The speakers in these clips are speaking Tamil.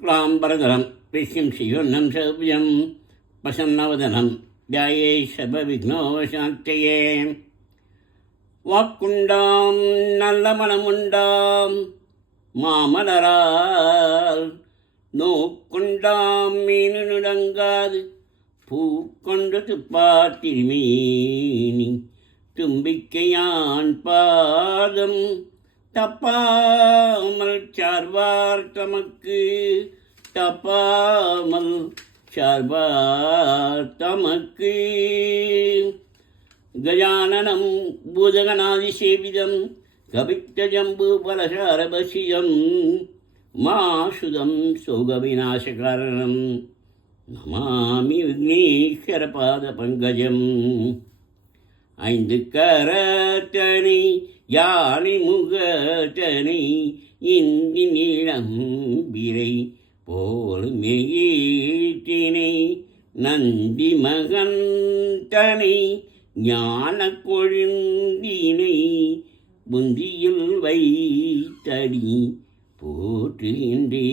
शुक्लाम्बरधरं विष्णुं शिवन्नं सव्यं प्रसन्नवदनं ध्याये सर्वविघ्नोपशान्तये வாக்குண்டாம் நல்ல மனமுண்டாம் மாமலரால் நோக்குண்டாம் மீனுடங்காது பூக்கொண்டு துப்பாத்திருமீனி தும்பிக்கையான் பாதம் தப்பாமல் சார்வார் தமக்கு தப்பாமல் சார்வார் தமக்கு கஜானனம் பூதகணாதிசேவிதம் கவித்தஜம்பூபலசாரபசியம் மாசுதம் சோகவிநாசகாரணம் நமாமி விக்னேஸ்வரபாதபங்கஜம் ஐந்து கரத்தனை யானை முகத்தனை இந்தி நீளம் விரை போல் மேயிற்றினை நந்தி மகந்தனை ஞான கொழுந்தினை புந்தியில் வைத்தடி போற்றுகின்றேனே.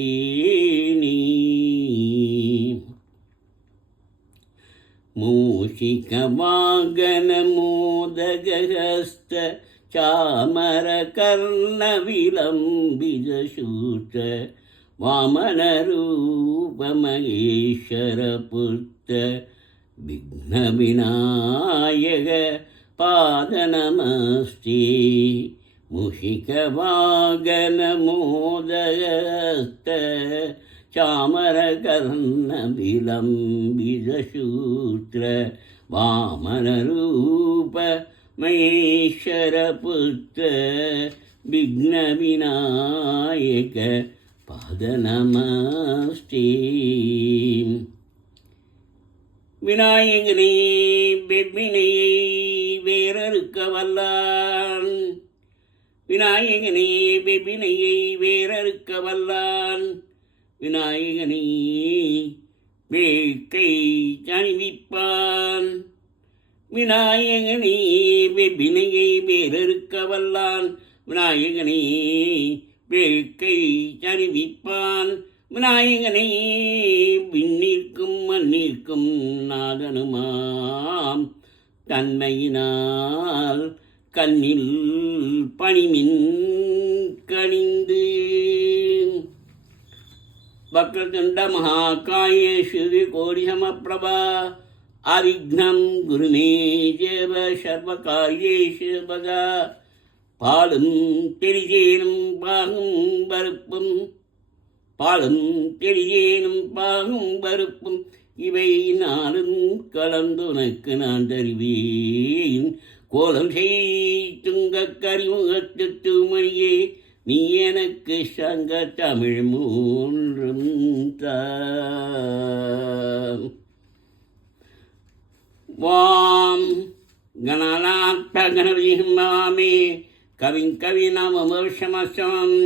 மூஷிக வாகன மோதகஸ்த சாமர கர்ண விலம்பித சூத்த வாமன ரூப மகேஸ்வர புத்த விக்ன விநாயக பாத நமஸ்தே. முஷிக வாகன மோதகஸ்த சாமர கர்ண விலம்பித சூத்ர வாமன ரூப மகேஸ்வர புத்த விக்ன விநாயக பாத நமஸ்தே. விநாயகனே வெவ்வினையை வேறறுக்க வல்லான், விநாயகனே வெவ்வினையை வேறறுக்க வல்லான், விநாயகனே வேட்கை அணிவிப்பான், விநாயகனே வெவ்வினையை வேறறுக்க வல்லான், விநாயகனே வேட்கை அணிவிப்பான், விநாயகனே விண்ணிற்கும் மண்ணிற்கும் நாதனுமாம் தன்மையினால் கண்ணில் பணிமின் கணிந்து. வக்ரதுண்ட மகாகாயேஷு கோடி சமப்பிரபா அவிக்னம் குருமே தேவ சர்வகாரியேஷு பகா. பாலும் தெரிஜேனும் பாகும் பருப்பும், பாலும் தெரிஜேனும் பாகும் பருப்பும் இவை நாளும் கலந்துனக்கு நான் தருவேன். கோலம் செய்துங்க கரிமுகத்து தூமணியே நீ எனக்கு சங்க தமிழ் மூன்றும் தான். வாம் கணநாத்த கணவிமாமே கவிங் கவிநாமமர்ஷமசமம்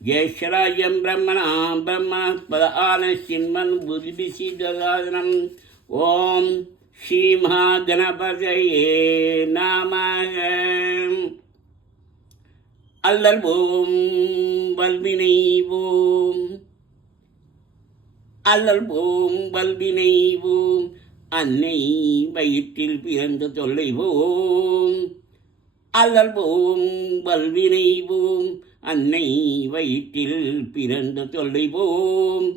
ஜெயஸ்வராஜம் பிரம்மணாம் பிரம்மணஸ்பத ஆனசின்மன் புதிபிசிதகாதனம். ஓம் ஸ்ரீ மகாகணபதயே நமக. அல்லல் ஓம் வல்வினை ஓம், அல்லல் ஓம் வல்வினை ஓம், அன்னை வயிற்றில் பிறந்த தொல்லை ஓம். அல்லல் ஓம் வல்வினை ஓம், அன்னை வயிற்றில் பிறந்த தொல்லை போம்.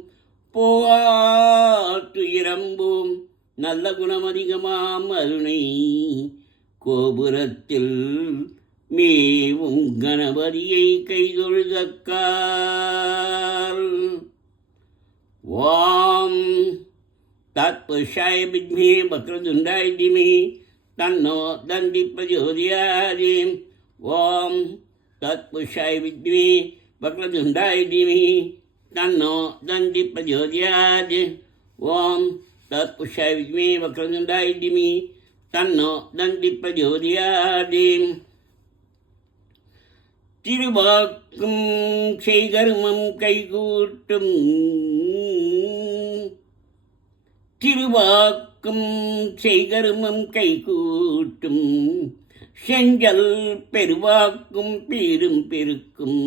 போற்றுயிரம்போம் நல்ல குணமதிகமாம் அருணை கோபுரத்தில் மேவும் கணபதியை கைதொழுதக்கால். வாம் தத்புருஷாய வித்மே வக்ரதுண்டாய தீமஹி தன்னோ தந்தி பிரச்சோதயாத். ஓம் தத்புருஷாய வித்மே வக்ரதுண்டாய தீமஹி தன்னோ தந்தி பிரச்சோதயாத். ஓம் தத்புருஷாய வித்மே வக்ரதுண்டாய தீமஹி தன்னோ தந்தி பிரச்சோதயாத். திருவாக்கும் செய்கர்மம் கைகூட்டும், திருவாக்கும் செய்கர்மம் கைகூட்டும், செஞ்சல் பெருவாக்கும் பேரும் பெருக்கும்.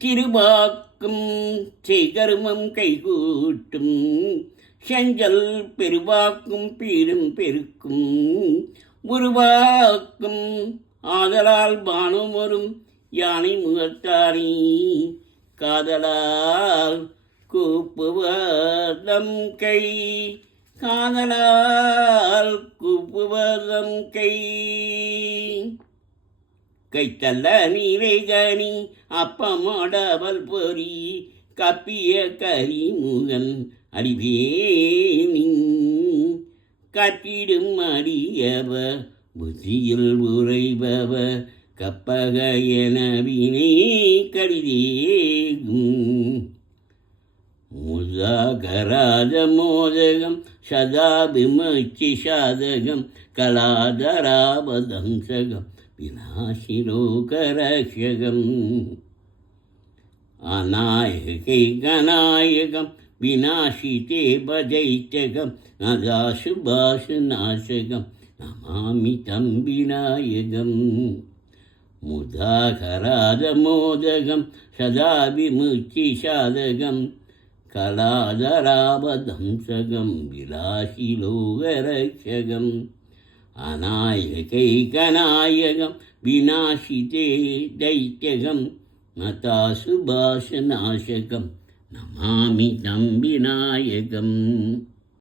திருவாக்கும் திருவாக்கும் செய்கருமம் கைகூட்டும் செஞ்சல் பெருவாக்கும் பீரும் பெருக்கும் உருவாக்கும் ஆதலால் பானம் வரும் யானை முகத்தாரி காதலால் கூப்புவதம் கை காதலால் கூப்புவதம் கை கைத்தல்ல நீரைகனி அப்பமாடவல் பொறி கப்பிய கரிமுகன் அறிவேனி காட்டிடும் அடியவ புத்தியில் உறைபவ கப்பக எனவினை கடிதேகும் முதாகராஜ மோதகம் சதாபிமச்சி சாதகம் கலாதராபதம்சகம் விநாசிரோகரக்ஷகம் அநாயகை கநாயகம் விநாசிதே பதைத்தகம் நதாசுபாசுநாசகம் நமாமி தம் விநாயகம் முதாகராஜமோதகம் சதாபிமுச்சி சாதகம் கலாதராபதம்சகம் விலாசிலோகரக்ஷகம் அநாயகை கநாயகம் விநாசிதே தைத்யகம் நதாசுபாசநாசகம் நமாமி தம் விநாயகம்